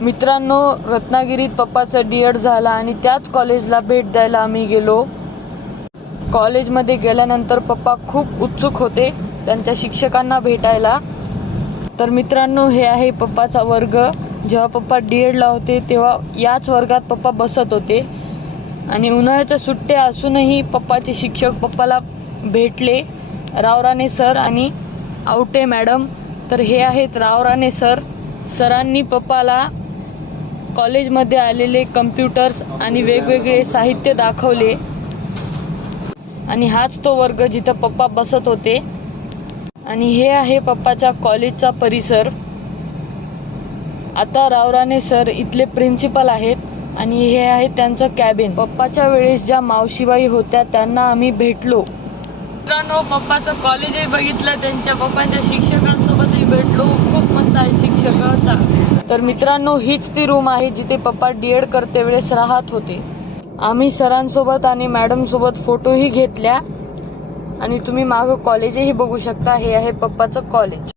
मित्रांनो, रत्नागिरीत पप्पाचं डी.एड झाला आणि त्याच कॉलेजला भेट द्यायला आम्ही गेलो. कॉलेजमध्ये गेल्यानंतर पप्पा खूप उत्सुक होते त्यांच्या शिक्षकांना भेटायला. तर मित्रांनो, हे आहे पप्पाचा वर्ग. जेव्हा पप्पा डी.एडला होते तेव्हा याच वर्गात पप्पा बसत होते आणि उन्हाळ्याच्या सुट्ट्या असूनही पप्पाचे शिक्षक पप्पाला भेटले, रावराणे सर आणि आवटे मॅडम. तर हे आहेत रावराणे सर. सरांनी पप्पाला कॉलेजमध्ये आलेले कम्प्युटर्स आणि वेगवेगळे साहित्य दाखवले आणि हाच तो वर्ग जिथं पप्पा बसत होते. आणि हे आहे पप्पाच्या कॉलेजचा परिसर. आता रावराणे सर इथले प्रिन्सिपल आहेत आणि हे आहे त्यांचं कॅबिन. पप्पाच्या वेळेस ज्या मावशीबाई होत्या त्यांना आम्ही भेटलो. मित्रांनो, पप्पाचं कॉलेजही बघितलं, त्यांच्या पप्पांच्या शिक्षकांसोबतही भेटलो. खूप मस्त आहेत शिक्षकाचा. तर मित्रांनो, हीच ती रूम आहे जिथे पप्पा डी.एड करते वेळेस राहत होते. आम्ही सरांसोबत आणि मॅडमसोबत फोटोही घेतल्या आणि तुम्ही मागं कॉलेजही बघू शकता. हे आहे पप्पाचं कॉलेज.